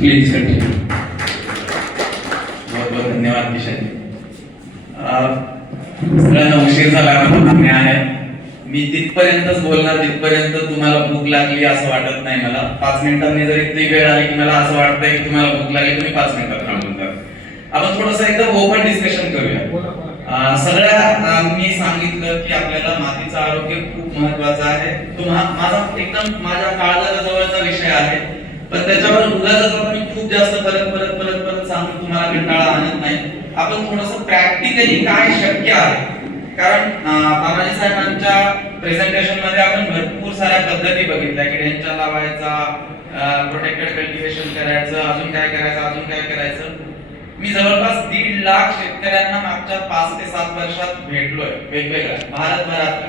Please continue बहुत बहुत धन्यवाद किशन. सगळ्यांना उशीर झाला मला आहे. मी तिथपर्यंतच बोलणार तिथपर्यंत तुम्हाला भूक लागली असं वाटत नाही मला. पाच मिनिटांनी जर इतकी वेळ आली की मला असं वाटतंय की तुम्हाला भूक लागली तुम्ही पाच मिनिटात थांबून जा. आपण थोडंसं एकदम ओपन डिस्कशन करूया. सगळ्या मी सांगितलं की आपल्याला मातीचं आरोग्य खूप महत्वाचं आहे. तो माझा एकदम माझ्या काळजाला जवळचा विषय आहे. पण त्याच्यावर उगाच मी खूप जास्त परत परत परत परत सांगून तुम्हाला कंटाळा आणत नाही. आपण थोडस प्रॅक्टिकली काय शक्य आहे? कारण तानाजी साहेबांच्या प्रेझेंटेशनमध्ये आपण भरपूर साऱ्या पद्धती बघितल्या की ढेंचा लावायचा प्रोटेक्टेड कल्टिवेशन करायचं अजून काय करायचं अजून काय करायचं. मी जवळपास दीड लाख शेतकऱ्यांना मागच्या पाच ते सात वर्षात भेटलोय वेगवेगळ्या भारतभरात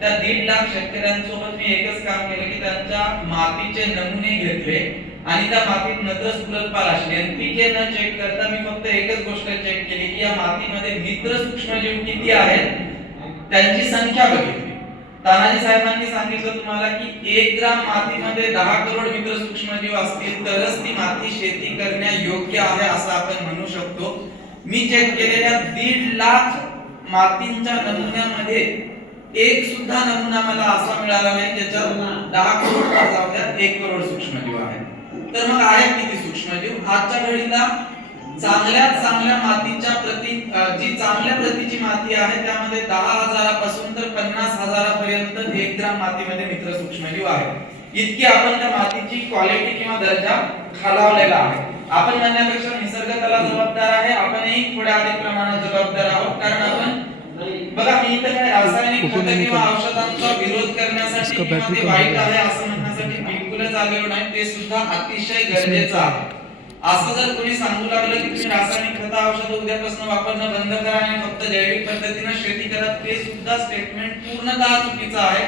त्या दीड लाख शेतकऱ्यांसोबत मी एकच काम केलं की त्यांच्या मातीचे नमुने घेतले आणि त्या मातीत नत्र फुलतपाल असले एनपीके न चेक करता मी फक्त एकच गोष्ट चेक केली की या मातीमध्ये मित्र सूक्ष्मजीव किती आहेत त्यांची संख्या बघितली. तानाजी साहेबांनी सांगितलं तुम्हाला की एक ग्राम मातीमध्ये दहा करोड मित्र सूक्ष्मजीव असतील तरच ती माती शेती करण्या योग्य आहे असं आपण म्हणू शकतो. मी चेक केलेल्या दीड लाख मातींच्या नमुन्यामध्ये एक सुद्धा नमुना मला असा मिळाला नाही ज्याच्यात दहा एक करोड सूक्ष्मजीव आहेत तर मग आहेत किती सूक्ष्मजीव आजच्या घडीला चांगल्यात चांगल्या मातीच्या प्रती जी चांगल्या प्रतीची माती आहे त्यामध्ये दहा हजारापासून तर पन्नास हजारापर्यंत एक ग्राम मातीमध्ये मित्र सूक्ष्मजीव आहे इतकी आपण त्या मातीची क्वालिटी किंवा दर्जा खालावलेला आहे. आपण म्हणण्यापेक्षा निसर्ग त्याला जबाबदार आहे. आपणही थोड्या अधिक प्रमाणात जबाबदार आहोत. कारण आपण बघा मी इथं काय रासायनिक खते किंवा औषधांचा विरोध करण्यासाठी वाईट आहे असं म्हणण्यासाठी बिलकुलच आलेलो नाही ते सुद्धा अतिशय गरजेचं आहे. असं जर कोणी सांगू लागलं की तुम्ही रासायनिक खत औषध उद्यापासून वापरणं बंद करा आणि फक्त जैविक पद्धतीने शेती करा ते सुद्धा स्टेटमेंट पूर्णतः चुकीचं आहे.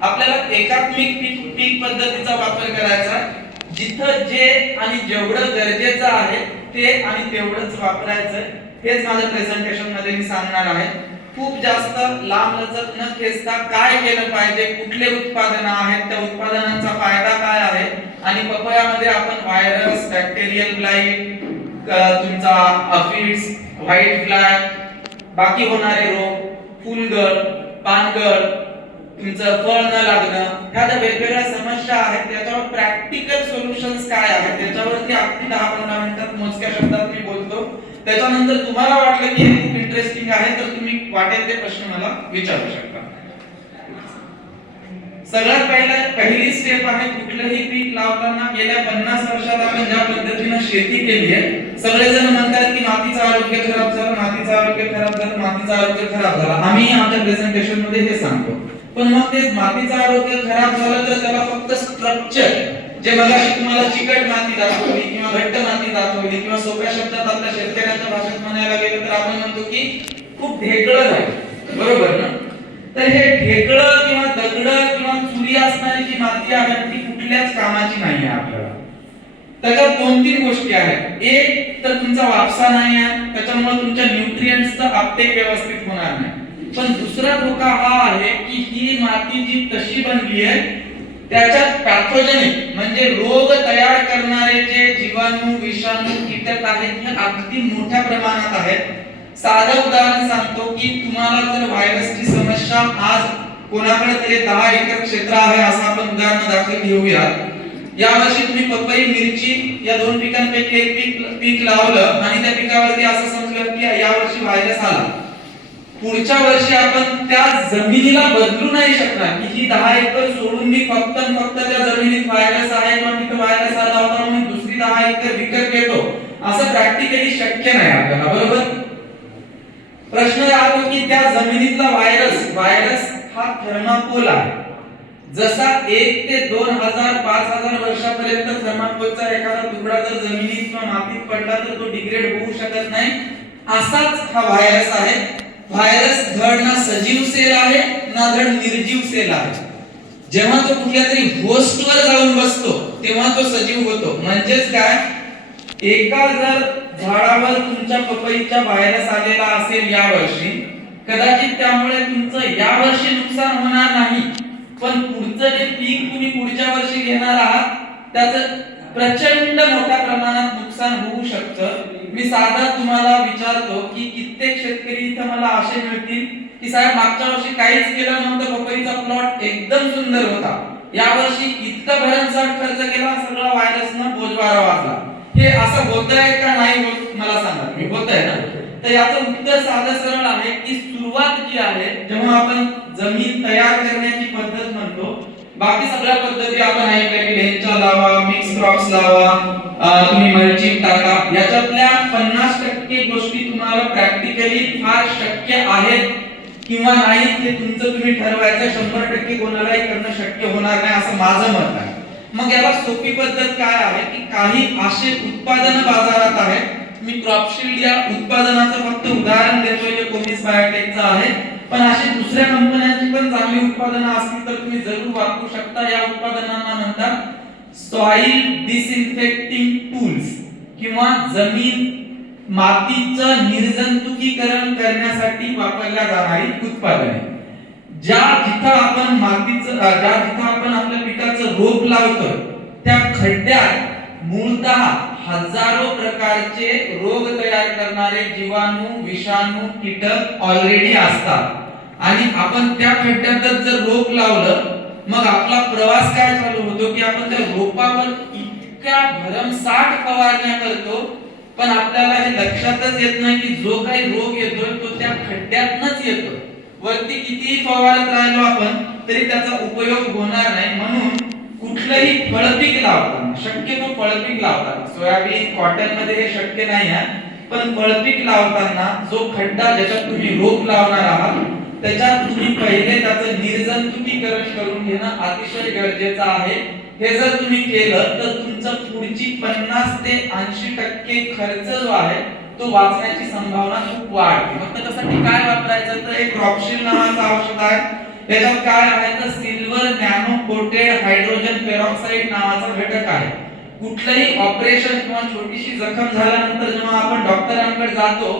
आपल्याला एकात्मिक पीक पीक पद्धतीचा वापर करायचा जिथं जे आणि जेवढं गरजेचं आहे ते आणि तेवढंच वापरायचं हेच माझ्या प्रेझेंटेशनमध्ये मी सांगणार आहे. खूप जास्त लांब लचक न खेचता काय केलं पाहिजे? कुठले उत्पादन आहेत? त्या उत्पादनांचा फायदा काय आहे? आणि पपयामध्ये आपण व्हायरस बॅक्टेरियल ब्लाइट तुमचा अफिड्स व्हाईट फ्लाय बाकी होणारे रोग फुलगळ पानगळ तुमचं फळ न लागणं ह्या ज्या वेगवेगळ्या समस्या आहेत त्याच्यावर प्रॅक्टिकल सोल्युशन्स काय आहेत? त्याच्यावरती अगदी दहा पंधरा मिनिटात मोजक्या शब्दात मी त्याच्यानंतर तुम्हाला वाटलं की हे खूप इंटरेस्टिंग आहे तर तुम्ही वाटेल ते प्रश्न मला विचारू शकता. सगळ्यात पहिला पहिली स्टेप आहे कुठलंही पीक लावताना गेल्या पन्नास वर्षात आपण ज्या पद्धतीनं शेती केली आहे सगळेजण म्हणतात की मातीचं आरोग्य खराब झालं मातीचं आरोग्य खराब झालं मातीचं आरोग्य खराब झालं. आम्ही आमच्या प्रेझेंटेशनमध्ये हे सांगतो. पण मग ते मातीचं आरोग्य खराब झालं तर त्याला फक्त स्ट्रक्चर जे मला तुम्हाला चिकट माती दाखवली किंवा घट्ट माती दाखवली किंवा सोप्या शब्दात आपल्या शेतकऱ्यांच्या भाषेत म्हणायला गेलं तर आपण म्हणतो की खूप ढेकळं आहे बरोबर ना? तर हे ढेकळं किंवा दगड किंवा चुरी असणारी जी माती आहे ती कुठल्याच कामाची नाही आहे आपल्याला. त्याच्यात दोन तीन गोष्टी आहेत. एक तर तुमचा वापसा नाही आहे त्याच्यामुळे तुमच्या न्यूट्रिएंट्सचा अपटेक व्यवस्थित होणार नाही. पण दुसरा धोका हा आहे की ही माती जी तशी बनली आहे त्याच्यात पॅथोजेनिक म्हणजे रोग तयार करणारे जे जीवाणू विषाणू कीटक आहेत हे अगदी मोठ्या प्रमाणात आहेत. साधं उदाहरण सांगतो की तुम्हाला जर व्हायरसची समस्या आज कोणाकडे तरी दहा एकर क्षेत्र आहे असं आपण उदाहरण दाखल घेऊया. यावर्षी तुम्ही पपई मिरची या दोन पिकांपैकी एक पीक पीक लावलं आणि त्या पिकावरती असं समजलं की यावर्षी व्हायरस आला. पुढच्या वर्षी आपण त्या जमिनीला बदलू नाही शकणार. की ही दहा एकर सोडून मी फक्त फक्त त्या जमिनीत वायरस आहे किंवा तिथं व्हायरस आला होता म्हणून दुसरी दहा एकर विकत घेतो. असं प्रॅक्टिकली शक्य नाही आपल्याला बरोबर? प्रश्न राहतो की त्या जमिनीतला व्हायरस व्हायरस हा थर्माकोल आहे. जसा एक ते दोन हजार पाच हजार वर्षापर्यंत थर्माकोलचा एखादा तुकडा जर जमिनीत किंवा मातीत पडला तर तो डिग्रेड होऊ शकत नाही. असाच हा व्हायरस आहे. व्हायरस धड ना सजीव सेल आहे ना धड निर्जीव सेल आहे. जेव्हा तो कुठल्या तरी होस्टवर जाऊन बसतो तेव्हा तो सजीव होतो. म्हणजेच काय? एका जर झाडावर तुमच्या पपईच्या व्हायरस आलेला असेल या वर्षी कदाचित त्यामुळे तुमचं या वर्षी नुकसान होणार नाही. पण पुढचं जे पीक तुम्ही पुढच्या वर्षी घेणार आहात त्याचं प्रचंड मोठ्या प्रमाणात नुकसान होऊ शकत. मी साधा तुम्हाला विचारतो की कित्येक शेतकरी इथं मला असे मिळतील की साहेब मागच्या वर्षी काहीच केलं नव्हतं पपईचा प्लॉट एकदम सुंदर होता. या वर्षी इतका भरमसाठ खर्च केला सगळा व्हायरसनं बोजवारा वाजला. हे असं होतंय का नाही होत मला सांगा. मी आहे ना? तर याचं उत्तर साधं सरळ आहे की सुरुवात जी आहे जेव्हा आपण जमीन तयार करण्याची पद्धत म्हणतो बाकी सगळ्या पद्धती आपण ऐकल्या की लेंचा लावा मिक्स क्रॉप्स लावा तुम्ही मल्चिंग टाका. याच्यातल्या पन्नास टक्के गोष्टी तुम्हाला प्रॅक्टिकली फार शक्य आहेत किंवा नाही ते तुमचं तुम्ही ठरवायचं. शंभर टक्के कोणालाही करणं शक्य होणार नाही असं माझं मत आहे. मग याला सोपी पद्धत काय आहे की काही असे उत्पादन बाजारात आहेत. मी क्रॉपशील्ड या उत्पादनाचं फक्त उदाहरण देतोय जे कोमिस बायोटेकचं आहे. पण अशी दुसऱ्या कंपन्यांची पण चांगली उत्पादनं असतील तर तुम्ही जरूर वापरू शकता. या उत्पादनांना म्हणतात सॉइल डिसइन्फेक्टिंग टूल्स किंवा जमीन मातीचं निर्जंतुकीकरण करण्यासाठी वापरल्या जाणारी उत्पादने. ज्या जिथं आपण मातीचं ज्या जिथं आपण आपल्या पिकाचं रोप लावतो त्या खड्ड्यात मूलतः हजारो प्रकारचे रोग तयार करणारे जीवाणू विषाणू कीटक ऑलरेडी असतात. आणि आपण त्या खड्ड्यातच जर रोप लावलं मग आपला प्रवास काय चालू होतो की आपण त्या रोपावर इतक्या भरमसाठ फवारण्या करतो पण आपल्याला हे लक्षातच येत नाही की जो काही रोग येतोय तो त्या खड्ड्यातनच येतो वरती कितीही फवारत राहिलो आपण तरी त्याचा उपयोग होणार नाही. म्हणून कुठलंही फळपीक लावताना शक्यतो फळपीक लावताना. सोयाबीन कॉटनमध्ये हे शक्य नाही आहे पण फळपीक लावताना जो खड्डा ज्याच्यात तुम्ही रोप लावणार आहात त्याच्यात तुम्ही पहिले त्याचं निर्जंतुकीकरण करून घेणं अतिशय गरजेचं आहे. हे जर तुम्ही केलं तर तुमचं पुढची पन्नास ते ऐंशी टक्के खर्च जो आहे तो वाचण्याची संभावना खूप वाढते. मग त्याच्यासाठी काय वापरायचं? तर एक क्रॉपशील नावाचं औषध आहे. त्याच्यात काय आहे तर silver nano coated hydrogen peroxide नावाचा घटक आहे. कुठलंही ऑपरेशन किंवा छोटीशी जखम झाल्यानंतर जेव्हा आपण डॉक्टरांकडे जातो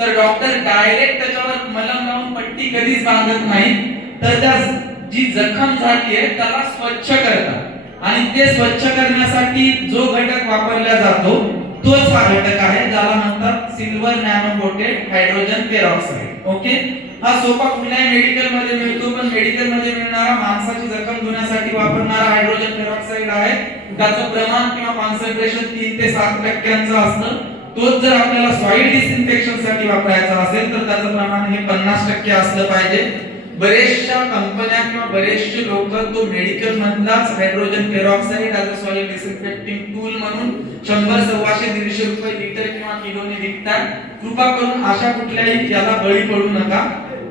तर डॉक्टर डायरेक्ट त्याच्यावर मलम लावून पट्टी कधीच बांधत नाही. तर त्या जी जखम झाली आहे त्याला स्वच्छ करतात. आणि ते स्वच्छ करण्यासाठी जो घटक वापरला जातो तोच हा घटक आहे ज्याला म्हणतात silver nano coated hydrogen peroxide. Okay? हा सोपा कुठल्याही मेडिकलमध्ये मिळतो पण मेडिकलमध्ये मिळणारा माणसाची जखम धुण्यासाठी वापरणारा हायड्रोजन पेरॉक्साईड आहे. त्याचं प्रमाण किंवा कॉन्सन्ट्रेशन तीन ते सात टक्क्यांचं असतं. तोच जर आपल्याला सॉइल डिसइन्फेक्शनसाठी वापरायचा असेल तर त्याचं प्रमाण हे पन्नास टक्के असलं पाहिजे. बरेचशा कंपन्या किंवा बरेचसे लोक तो medical मधलाच hydrogen peroxide as a soil disinfecting tool म्हणून शंभर सव्वाशे दीडशे रुपये लिटर किंवा किलोने विकतात. कृपा करून अशा कुठल्याही याला बळी पडू नका.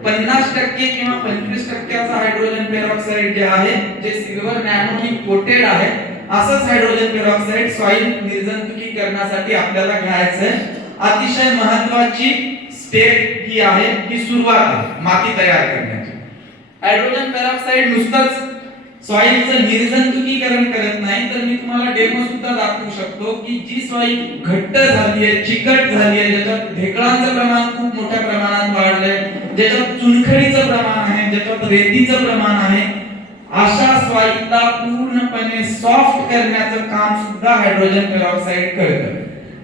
पन्नास टक्के किंवा पंचवीस टक्क्याचा हायड्रोजन पेरॉक्साईड जे आहे जे सिल्वर नॅनोनी कोटेड आहे असंच हायड्रोजन पेरॉक्साईड सॉइल निर्जंतुकीकरणासाठी आपल्याला घ्यायचंय. अतिशय महत्वाची स्टेप ही आहे की सुरुवात माती तयार करणे हायड्रोजन पेरॉक्साईड नुसतंच सॉइलचं निर्जंतुकीकरण करत नाही तर मी तुम्हाला डेमो सुद्धा दाखवू शकतो की जी सॉइल घट्ट झाली आहे चिकट झाली आहे ज्याच्यात ढेकळांचं प्रमाण खूप मोठ्या प्रमाणात वाढलंय ज्याच्यात चुनखडीचं प्रमाण आहे ज्याच्यात रेतीचं प्रमाण आहे अशा सॉइलला पूर्णपणे सॉफ्ट करण्याचं काम सुद्धा हायड्रोजन पेरॉक्साईड करतं.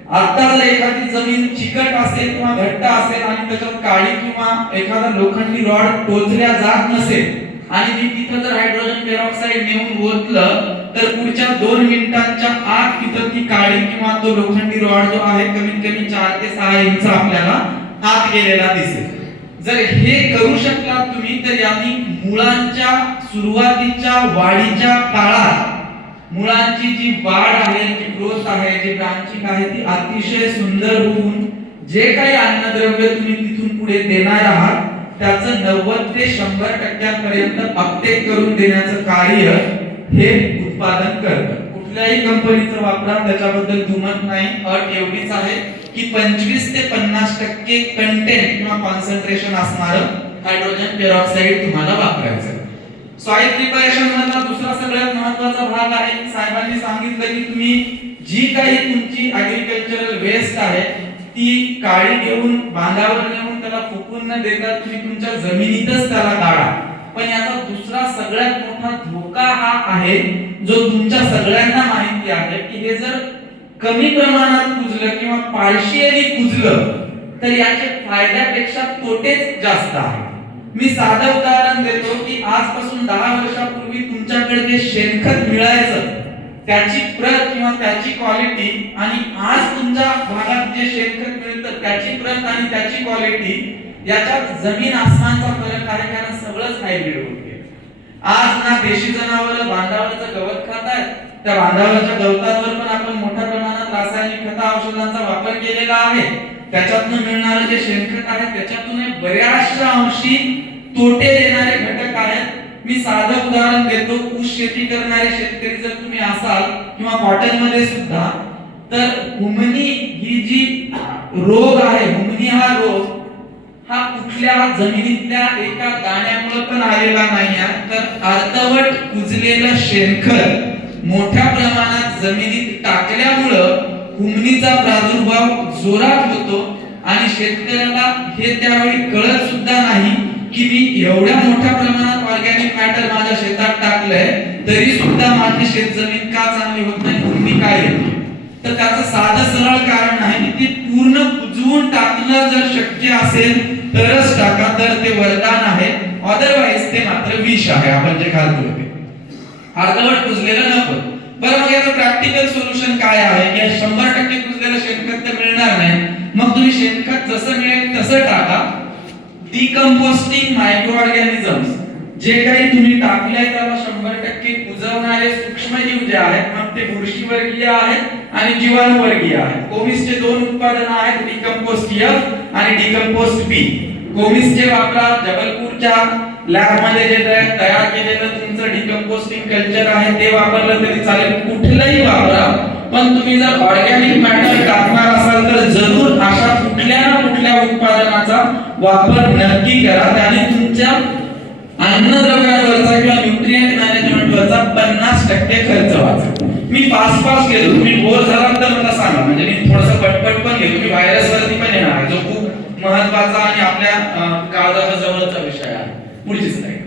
आता जर एखादी जमीन चिकट असेल किंवा घट्ट असेल आणि त्याच्यात काळी किंवा एखादा लोखंडी रॉड टोचल्या जात नसेल आणि मी तिथं जर हायड्रोजन पेरॉक्साईड नेऊन ओतलं तर पुढच्या दोन मिनिटांच्या आत तिथं ती काळी किंवा तो लोखंडी रॉड जो आहे कमीत कमी चार ते सहा इंच आपल्याला आत गेलेला दिसेल. जर हे करू शकला तुम्ही तर यांनी मुळांच्या सुरुवातीच्या वाढीच्या काळात मुळांची जी वाढ आहे जी ग्रोथ आहे जी ब्रांचिंग आहे ती अतिशय सुंदर होऊन जे काही अन्नद्रव्य तुम्ही तिथून पुढे देणार आहात त्याचं नव्वद ते शंभर टक्क्यांपर्यंत अपटेक करून देण्याचं कार्य हे उत्पादन करतं. कुठल्याही कंपनीचं वापरा त्याच्याबद्दल दुमत नाही अट एवढीच आहे की पंचवीस ते पन्नास टक्के कंटेंट किंवा कॉन्सन्ट्रेशन असणार हायड्रोजन पेरॉक्साईड तुम्हाला वापरायचं सॉइल प्रिपरेशन मधला दुसरा सगळ्यात महत्त्वाचा भाग आहे. साहेबांनी सांगितलं की तुम्ही जी काही तुमची अग्रिकल्चरल वेस्ट आहे ती काळी घेऊन बांधावर नेऊन त्याला फुकून न देता तुम्ही तुमच्या जमिनीतच त्याला काढा पण याचा दुसरा सगळ्यात मोठा धोका हा आहे जो तुमच्या सगळ्यांना माहिती आहे की हे जर कमी प्रमाणात कुजलं किंवा पार्शियली कुजलं तर याचे फायद्यापेक्षा तोटेच जास्त आहेत. मी साधं उदाहरण देतो की आजपासून दहा वर्षापूर्वी तुमच्याकडे जे शेणखत मिळायचं त्याची प्रत किंवा त्याची क्वालिटी आणि आज तुमच्या भागात जे शेणखत मिळतं त्याची प्रत आणि त्याची क्वालिटी याच्यात जमीन आसमानचा फरक आहे कारण सगळंच हायब्रिड होत आज ना देशी जनावर बांधावरचं गवत खात आहेत त्या बांधावरच्या गवतावर पण आपण मोठ्या प्रमाणात रासायनिक खत औषधांचा वापर केलेला आहे. त्याच्यातून मिळणारं जे शेणखत आहे त्याच्यातून बऱ्याचशा अंशी तोटे देणारे घटक आहेत. मी साधं उदाहरण देतो ऊस शेती करणारे शेतकरी जर तुम्ही असाल किंवा कॉटनमध्ये सुद्धा तर हुमनी ही जी रोग आहे हुमनी हा रोग हा कुठल्या जमिनीतल्या एका दाण्यामुळे पण आलेला नाही आहे. तर अर्धवट कुजलेलं शेणखत मोठ्या प्रमाणात जमिनीत टाकल्यामुळं हुमणीचा प्रादुर्भाव जोरात होतो आणि शेतकऱ्याला हे त्यावेळी कळत सुद्धा नाही की मी एवढ्या मोठ्या प्रमाणात ऑर्गॅनिक मॅटर माझ्या शेतात टाकलंय तरी सुद्धा माझी शेतजमीन का चांगली होत नाही हुमणी काय येते तर त्याचं साधं सरळ कारण आहे की ते पूर्ण कुजवून टाकणं जर शक्य असेल तरच टाका तर ते वरदान आहे. अदरवाईज ते मात्र विष आहे आपण जे खातो ते. अर्धवट कुजलेलं नको. बरं मग याचं प्रॅक्टिकल सोल्युशन काय आहे? की शंभर टक्के कुजलेलं शेणखत तर मिळणार नाही. मग तुम्ही शेणखत जसं मिळेल तसं टाका. डिकम्पोस्टिंग मायक्रो ऑर्गॅनिझम्स जे काही तुम्ही टाकलंय त्याला शंभर टक्के कुजवणारे सूक्ष्मजीव जे आहेत मग ते बुरशीवर्गीय आहेत आणि जीवाणूवर्गीय आहेत. कोमिसचे दोन उत्पादन आहेत डिकम्पोस्ट एफ आणि डिकम्पोस्ट बी कोमिसचे वापरा जबलपूरच्या लॅबमध्ये जे तयार केलेलं तुमचं डिकम्पोस्टिंग कल्चर आहे ते वापरलं तरी चालेल. कुठलंही वापरा पण तुम्ही जर ऑर्गॅनिक मॅटर टाकणार असाल तर जरूर अशा कुठल्या ना कुठल्या उत्पादनाचा वापर नक्की करा. त्याने तुमच्या अन्नद्रव्यांवरचा किंवा न्यूट्रिएंट मॅनेजमेंटवरचा पन्नास टक्के खर्च वाचेल. मी फास्ट फास्ट गेलो. तुम्ही बोर झाला तर मला सांगा. म्हणजे मी थोडस पटपट पण गेलो. मी व्हायरस वरती पण येणार जो खूप महत्त्वाचा आणि आपल्या काळजाच्या जवळचा विषय आहे पुढची स्लाइड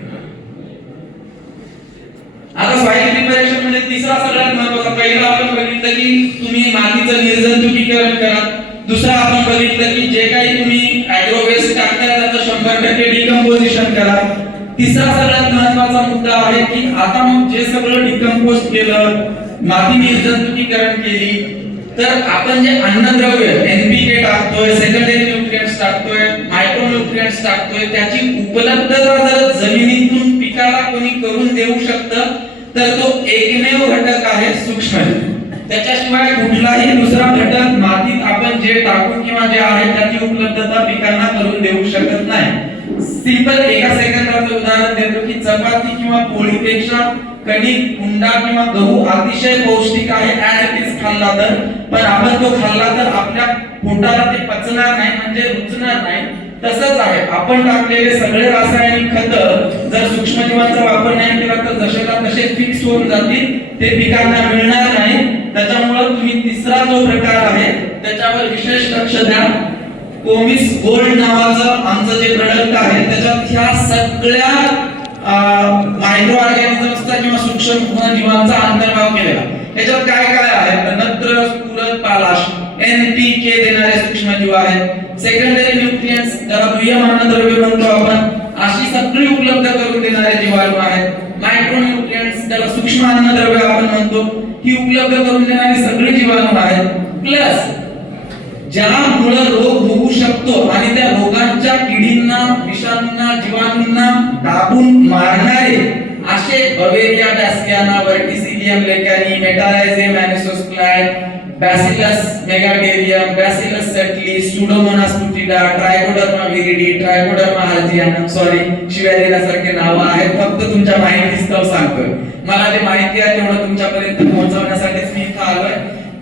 आता सॉइल प्रिपरेशनमध्ये तिसरा सगळ्यात महत्त्वाचा पहिला आपण बघितलं की तुम्ही मातीचं निर्जंतुकीकरण करा दुसरा आपण बघितलं की जे काही तुम्ही ऍग्रो वेस्ट टाकताय त्याचं शंभर टक्के डिकम्पोजिशन करा. तिसरा सगळ्यात महत्त्वाचा मुद्दा आहे की आता मग जे सगळं डिकम्पोज केलं माती निर्जंतुकीकरण केली तर आपण जे अन्नद्रव्य एनपीके टाकतोय सेकंडरी न्यूट्रिएंट्स टाकतोय मायक्रो न्यूट्रिएंट्स टाकतोय त्याची उपलब्धता जर जमिनीतून पिकाला कोणी करून देऊ शकतं तर तो एकमेव घटक आहे सूक्ष्मजीव त्याच्याशिवाय कुठलाही दुसरा घटक मातीत आपण जे टाकून किंवा जे आहे त्याची उपलब्धता पिकांना करून देऊ शकत नाही. सिंपल एका सेकंदाचं उदाहरण देतो की चपाती किंवा पोळीपेक्षा कणिक उंडा किंवा गहू अतिशय पौष्टिक आहे ऍज इट इज खाल्ला तर. पण आपण तो खाल्ला तर आपल्या पोटाला ते पचणार नाही म्हणजे रुचणार नाही. तसंच आहे. आपण टाकलेले सगळे रासायनिक खत जर सूक्ष्मजीवांचा वापर नाही केला तर जसेला तसे फिक्स होऊन जातील ते पिकांना मिळणार नाही. त्याच्यामुळे तुम्ही तिसरा जो प्रकार आहे त्याच्यावर विशेष लक्ष द्या. कोमिस गोल्ड नावाचं आमचं जे प्रोडक्ट आहे त्याच्यात ह्या सगळ्या मायक्रो ऑर्गॅनिझम्सचा किंवा सूक्ष्म जीवांचा अंतर्भाव केलेला. याच्यात काय काय आहे? नत्र स्फुरद पालाश. एनपीके देणारे सूक्ष्मजीव आहेत. सेकंडरी न्यूट्रिएंट्स त्याला दुय्यम अन्नद्रव्य म्हणतो आपण. अशी सगळी उपलब्ध करून देणारे जीवाणू आहेत. मायक्रो न्यूट्रिएंट्स त्याला सूक्ष्म अन्नद्रव्य ही उपलब्ध करून देणारे सगळे जीवाणू आहेत. प्लस ज्यामुळे रोग होऊ शकतो आणि त्या रोगांच्या किडींना विषाणूंना जीवाणूंना दाबून मारणारे असे Beauveria bassiana Verticillium lecanii Metarhizium anisopliae Bacillus megaterium Bacillus subtilis Pseudomonas putida Trichoderma viride Trichoderma harzianum sorry शिव्या देण्यासारखे नाव आहेत फक्त तुमच्या माहितीस्तव सांगतोय. मला जे माहिती आहे तेवढं तुमच्यापर्यंत पोहोचवण्यासाठीच मी इथं आलोय.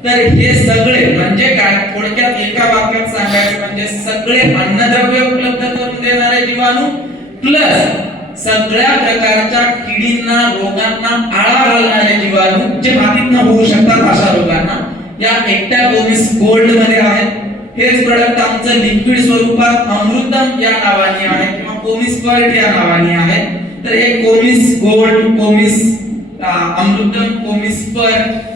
तर हे सगळे म्हणजे काय? थोडक्यात एका वाक्यात सांगायचं म्हणजे सगळे अन्नद्रव्य उपलब्ध करून देणारे जीवाणू प्लस सगळ्या प्रकारच्या किडींना रोगांना आळा घालणारे जीवाणू जे मातीतनं होऊ शकतात अशा रोगांना. या एकट्या गोमिस गोल्डमध्ये आहेत. हेच प्रोडक्ट आमचं लिक्विड स्वरूपात अमृतम या नावाने आहे किंवा कोमिस पर्ट या नावाने आहे. तर हे कोमिस गोल्ड कोमिस अमृतम कोमिस पर्ट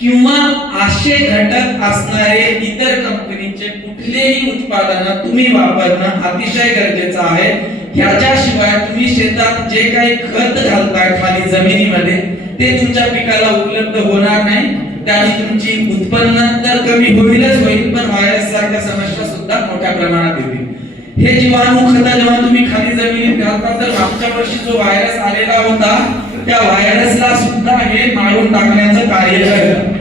किंवा असे घटक असणारे इतर कंपनीचे कुठलेही उत्पादन तुम्ही वापरणं अतिशय गरजेचं आहे. ह्याच्याशिवाय तुम्ही शेतात जे काही खत घालताय खाली जमिनीमध्ये ते तुमच्या पिकाला उपलब्ध होणार नाही. त्याने तुमची उत्पन्न तर कमी होईलच होईल पण व्हायरस सारख्या समस्या सुद्धा मोठ्या प्रमाणात येतील हे जीवाणू खत जेव्हा तुम्ही खाली जमिनीत घालता तर मागच्या वर्षी जो व्हायरस आलेला होता त्या व्हायरसला सुद्धा हे मारून टाकण्याचं कार्य करतं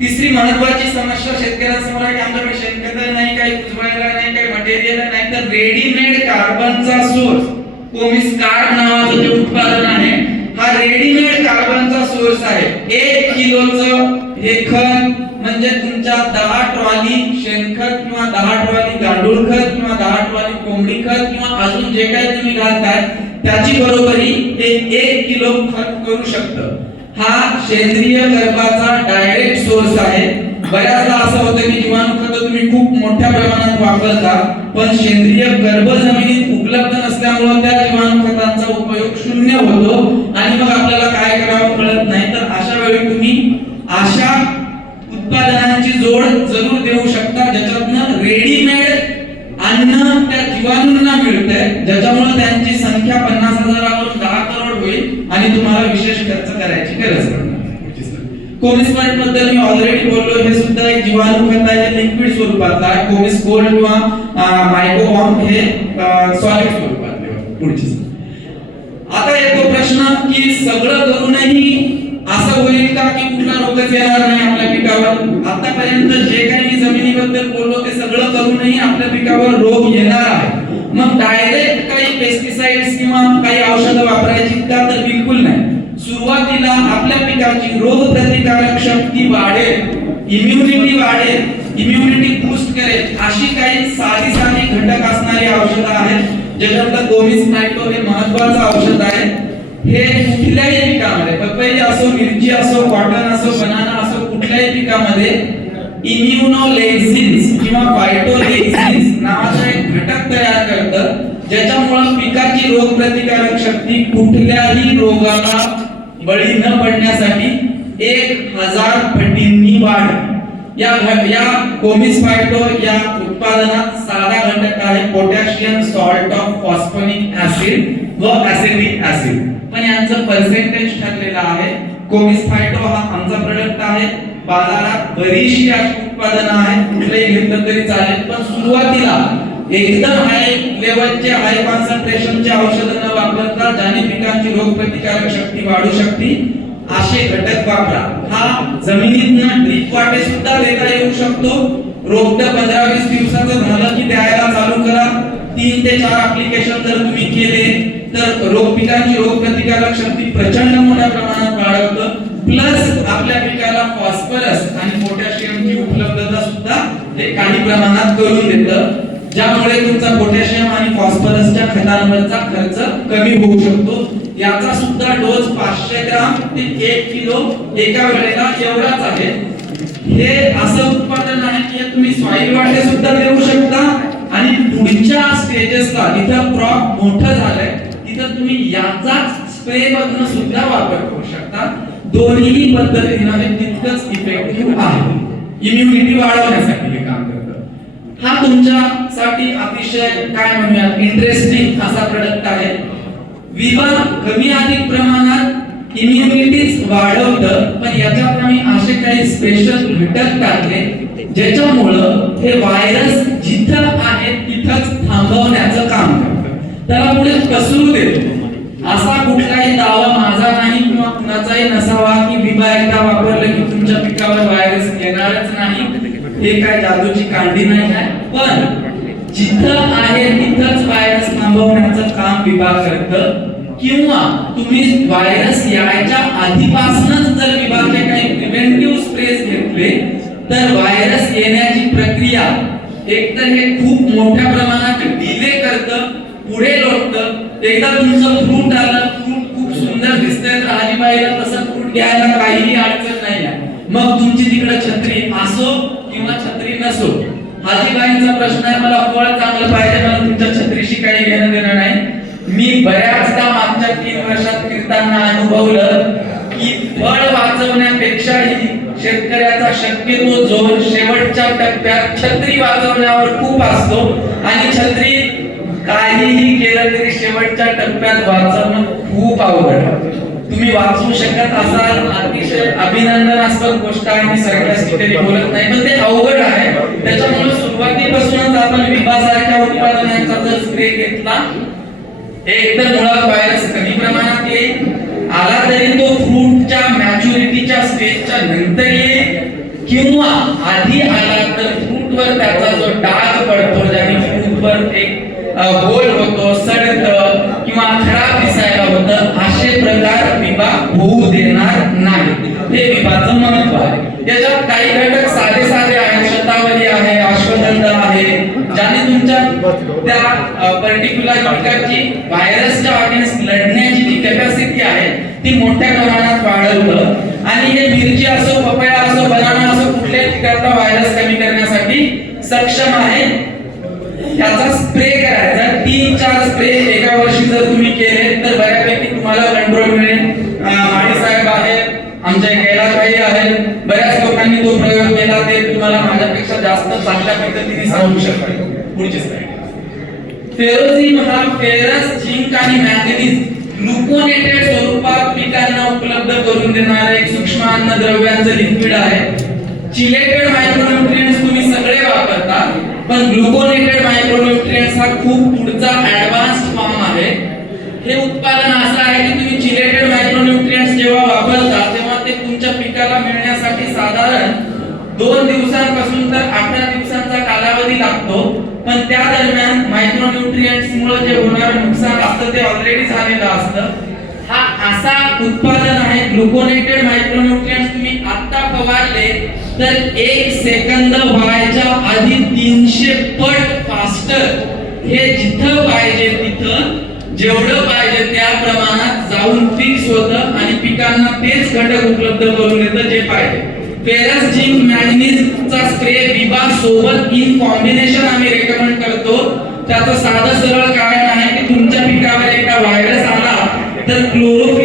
तिसरी महत्वाची समस्या शेतकऱ्यांसमोर आहे की आमच्याकडे शेतकरी नाही काही उजवायला नाही काही मटेरियल नाही तर रेडीमेड कार्बनचा सोर्स कोमिस कार्ड नावाचं जे उत्पादन आहे हा रेडीमेड कार्बनचा सोर्स आहे. एक किलोचं हे खत म्हणजे तुमच्या दहा ट्रॉली शेणखत किंवा दहा ट्रॉली गांडूळ खत किंवा दहा ट्रॉली कोंबडी खत किंवा अजून जे काही तुम्ही घालताय त्याची बरोबरी हे एक किलो खत करू शकतं. हा सेंद्रिय गर्भाचा डायरेक्ट सोर्स आहे. बऱ्याचदा असं होतं की जीवाणू खत तुम्ही खूप मोठ्या प्रमाणात वापरता पण सेंद्रिय गर्भ जमिनीत उपलब्ध नसल्यामुळे त्या जीवाणू खतांचा उपयोग शून्य होतो आणि मग आपल्याला काय करावं कळत नाही. तर अशा वेळी तुम्ही अशा उत्पादनांची जोड जरूर देऊ शकता ज्याच्यातनं रेडीमेड अन्न त्या जीवाणूंना मिळतंय ज्याच्यामुळे त्यांची संख्या पन्नास हजारावरून दहा करोड होईल आणि तुम्हाला विशेष खर्च करायची गरज पडणार कोमिस्पाइटबद्दल मी ऑलरेडी बोललो हे सुद्धा एक जीवाणू खत आहे जे लिक्विड स्वरूपात आहे. कोमिस गोल्ड किंवा मायकोवॉम हे सॉलिड स्वरूपात पुढची. आता येतो प्रश्न की सगळं करूनही असं होईल का की येणार नाही आपल्या पिकावर. आतापर्यंत जे काही मी जमिनीबद्दल बोललो ते सगळं करूनही आपल्या पिकावर रोग येणार आहे. मग डायरेक्ट काही पेस्टिसाइड्स किंवा काही औषधं वापरायची का तर बिलकुल नाही. सुरुवातीला आपल्या पिकाची रोग प्रतिकारक शक्ती वाढेल इम्युनिटी वाढेल इम्युनिटी बूस्ट करेल अशी काही साधी साधी घटक असणारी औषधं आहेत ज्याच्यातलं गोमिस नायटो हे महत्वाचं औषध आहे. हे कुठल्याही पिकामध्ये पपई असो मिरची असो कॉटन असो बनाना असो कुठल्याही पिकामध्ये इम्युनोलेझिन्स किंवा फायटोलेझिन्स नावाचा एक घटक तयार करतं ज्याच्यामुळे पिकाची रोगप्रतिकारक शक्ती कुठल्याही रोगाला बळी न पडण्यासाठी एक हजार पटींनी वाढ. या घ- या कोमिस फायटो या उत्पादनात साधा घटक आहे potassium salt of phosphonic acid व ऍसिडिक ऍसिड पण यांचं पर्सेंटेज ठरलेलं आहे. कोमिस फायटो हा आमचा प्रोडक्ट आहे. बाजारात बरीचशी अशी उत्पादनं आहेत. कुठलेही घेतलं तरी चालेल. पण सुरुवातीला एकदम हाय लेवलचे हाय कॉन्सन्ट्रेशनचे औषधं न वापरता ज्याने पिकांची रोगप्रतिकारक शक्ती वाढू शकते असे घटक वापरा. हा जमिनीतनं ड्रीप वाटे सुद्धा देता येऊ शकतो. रोपट पंधरा वीस दिवसाचं झालं की द्यायला चालू करा. तीन ते चार अप्लिकेशन जर तुम्ही केले तर रोग पिकांची रोग प्रतिकारक शक्ती प्रचंड मोठ्या प्रमाणात वाढवतं. प्लस आपल्या पिकाला फॉस्फरस आणि पोटॅशियमची उपलब्धता सुद्धा ते काही प्रमाणात करून देतं. ज्यामुळे तुमचा पोटॅशियम आणि फॉस्फरसच्या खतांवरचा खर्च कमी होऊ शकतो. याचा सुद्धा डोस पाचशे ग्राम ते एक किलो एका वेळेला एवढाच आहे. हे असं उत्पादन आहे की तुम्ही सॉइल वाटे सुद्धा देऊ शकता. आणि पुढच्या स्टेजेसला इथं क्रॉप मोठं झालंय. तर तुम्ही याचाच स्प्रे मधनं सुद्धा वापर करू शकता. दोन्ही पद्धतीनं हे तितकंच इफेक्टिव्ह आहे. इम्युनिटी वाढवण्यासाठी हे काम करतं. हा तुमच्यासाठी अतिशय काय म्हणूयात इंटरेस्टिंग असा प्रोडक्ट आहे. विवा कमी अधिक प्रमाणात इम्युनिटीच वाढवतं पण याच्यात आम्ही असे काही स्पेशल घटक टाकले ज्याच्यामुळं हे व्हायरस जिथं आहे तिथंच थांबवण्याचं त्याला पुढे कसरू देतो असा कुठलाही दावा माझा नाही किंवा कुणाचाही नसावा की विबा एकदा वापरलं की तुमच्या पिकावर व्हायरस येणारच नाही. हे काय जादूची कांडी नाही. आहे पण जिथं आहे तिथंच व्हायरस थांबवण्याचं काम विभाग करतं. किंवा तुम्ही व्हायरस यायच्या आधीपासूनच जर विभागने काही प्रिव्हेंटिव्ह स्प्रेस घेतले तर व्हायरस येण्याची प्रक्रिया एकतर हे खूप मोठ्या प्रमाणात डिले करतं पुढे लोटत. एकदा तुमचं फ्रूट आलं फ्रूट खूप सुंदर दिसतंय तर आजीबाईला तसं फ्रूट घ्यायला काहीही अडचण नाही मग तुमची तिकडे छत्री असो किंवा छत्री नसो हाजीबाईंचा प्रश्न आहे मला फळ चांगलं पाहिजे मला तुमच्या छत्रीशी काही घेणं देणं नाही. मी बऱ्याचदा मागच्या तीन वर्षात फिरताना अनुभवलं की फळ वाचवण्यापेक्षाही शेतकऱ्याचा शक्यतो जोर शेवटच्या टप्प्यात छत्री वाजवण्यावर खूप असतो. आणि छत्री काहीही केलं तरी शेवटच्या टप्प्यात वाचवणं खूप अवघड आहे. तुम्ही वाचू शकत असाल अतिशय अभिनंदनास्पद गोष्ट आहे मी sarcastically बोलत नाही पण ते अवघड आहे त्याच्यामुळे सुरुवातीपासूनच आपण विभासारख्या उत्पादनांचा जर स्प्रे घेतला एक एकतर मुळात व्हायरस कमी प्रमाणात येईल आला तरी तो फ्रूटच्या मॅच्युरिटीच्या स्टेजच्या नंतर येईल किंवा आधी आला तर फ्रूटवर त्याचा जो डाग पडतो ज्याने फ्रूटवर एक गोल होतो सडत किंवा खराब दिसायला होतं असे प्रकार विभाग होऊ देणार नाही हे विभागाचं महत्त्व आहे. त्याच्यात काही घटक साधे साधे आहेत. शतावली आहे अश्वगंधा आहे ज्याने तुमच्या त्या पर्टिक्युलर घटकाची व्हायरसच्या अगेन्स्ट लढण्याची जी कॅपॅसिटी आहे ती मोठ्या प्रमाणात वाढवलं आणि हे मिरची असो पपया असो बनाना असो कुठल्याही पिकाचा व्हायरस कमी करण्यासाठी सक्षम आहे. त्याचा स्प्रे करायचा तीन चार स्प्रे एका वर्षी जर तुम्ही केले तर बऱ्यापैकी तुम्हाला कंट्रोल मिळेल अं, माळी साहेब आहेत आमच्या कैलासबाई आहेत बऱ्याच लोकांनी तो प्रयोग केला ते तुम्हाला माझ्यापेक्षा जास्त चांगल्या पद्धतीने सांगू शकतात पुढची स्लाइड फेरोझिन हा फेरस झिंक आणि मॅंगनीज ग्लुकोनेटेड स्वरूपात पिकांना उपलब्ध करून देणारे एक सूक्ष्म अन्नद्रव्यांचं लिक्विड आहे. चिलेटेड मायक्रोन्यूट्रिएंट्स तुम्ही सगळे वापरता पण ग्लुकोनेटेड मायक्रोन्यूट्रिएंट्स हा खूप पुढचा ऍडव्हान्स फॉर्म आहे. हे उत्पादन असं आहे की तुम्ही चिलेटेड मायक्रोन्यूट्रिएंट्स जेव्हा वापरता तेव्हा ते तुमच्या पिकाला मिळण्यासाठी साधारण दोन दिवसांपासून तर अठरा दिवसांचा कालावधी लागतो पण त्या दरम्यान मायक्रोन्यूट्रिएंट्स मुळे जे होणारं नुकसान असतं ते ऑलरेडी झालेलं असतं. हा असा उत्पादन आहे ग्लुकोनेटेड मायक्रोन्यूट्रिएंट्स तुम्ही आता फवारले तर एक सेकंद व्हायच्या आधी तीनशे पट फास्टर हे जिथं पाहिजे तिथं जेवढं पाहिजे त्या प्रमाणात जाऊन फिक्स होतं आणि पिकांना तेच घटक उपलब्ध करून देतं जे पाहिजे. फेरस झिंक मॅग्नीजचा स्प्रे विभा सोबत इन कॉम्बिनेशन आम्ही रेकमेंड करतो. त्याचं साधं सरळ कारण आहे की तुमच्या पिकावर एकदा व्हायरस आला तर क्लोरोफिल